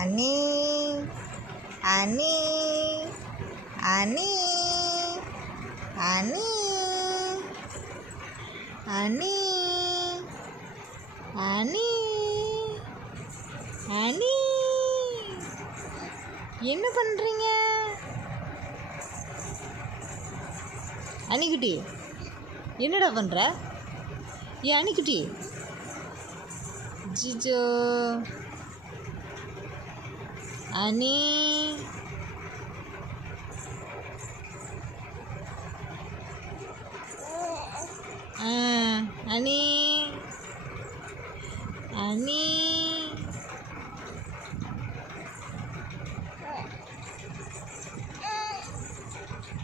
அனி அனி அணி அணி அனி அனி அனி என்ன பண்ணுறீங்க அணிக்குட்டி என்னடா பண்ணுற ஏன் அணிக்குட்டி. ஜிஜோ. आणि आणि आणि